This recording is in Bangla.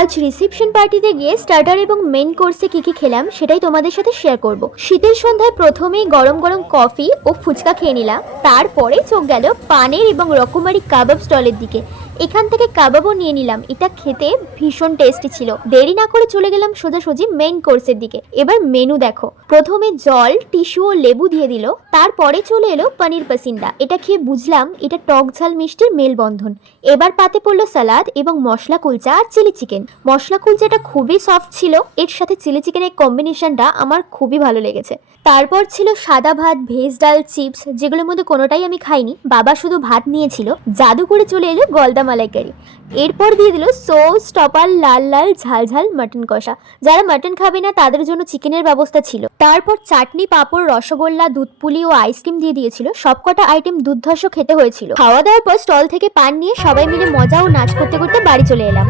আজ রিসেপশন পার্টিতে গিয়ে স্টার্টার এবং মেইন কোর্সে কি কি খেলাম সেটাই তোমাদের সাথে শেয়ার করব। শীতের সন্ধ্যায় প্রথমেই গরম গরম কফি ও ফুচকা খেয়ে নিলাম, তারপরে চোখ গেল পানের এবং রকমারি কাবাব স্টলের দিকে। এখান থেকে কাবাবও নিয়ে নিলাম, এটা খেতে ভীষণ টেস্টি ছিল। দেরি না করে চলে গেলাম সোজাসুজি মেইন কোর্সের দিকে। এবার মেনু দেখো, প্রথমে জল, টিস্যু ও লেবু দিয়ে দিল, তারপরে চলে এলো পনির পাসিন্দা। এটা খেয়ে বুঝলাম এটা টক ঝাল মিষ্টির মেলবন্ধন। এবার পাতে পড়লো সালাদ এবং মশলা কুলচা আর চিলি চিকেন। মশলা কুলচাটা খুবই সফট ছিল, এর সাথে চিলি চিকেনের কম্বিনেশনটা আমার খুবই ভালো লেগেছে। তারপর ছিল সাদা ভাত, ভেজ ডাল, চিপস, যেগুলোর মধ্যে কোনোটাই আমি খাইনি। বাবা শুধু ভাত নিয়েছিল। জাদু করে চলে এলো গলদা মালাইকারি। এরপর দিয়ে দিল সস, টপার, লাল লাল ঝাল ঝাল মাটন কষা। যারা মাটন খাবে না তাদের জন্য চিকেনের ব্যবস্থা ছিল। তারপর চাটনি, পাঁপড়, রসগোল্লা, দুধ পুলি ও আইসক্রিম দিয়ে দিয়েছিল। সবকটা আইটেম দুর্ধর্ষ খেতে হয়েছিল। খাওয়া দাওয়ার পর স্টল থেকে পান নিয়ে সবাই মিলে মজা ও নাচ করতে করতে বাড়ি চলে এলাম।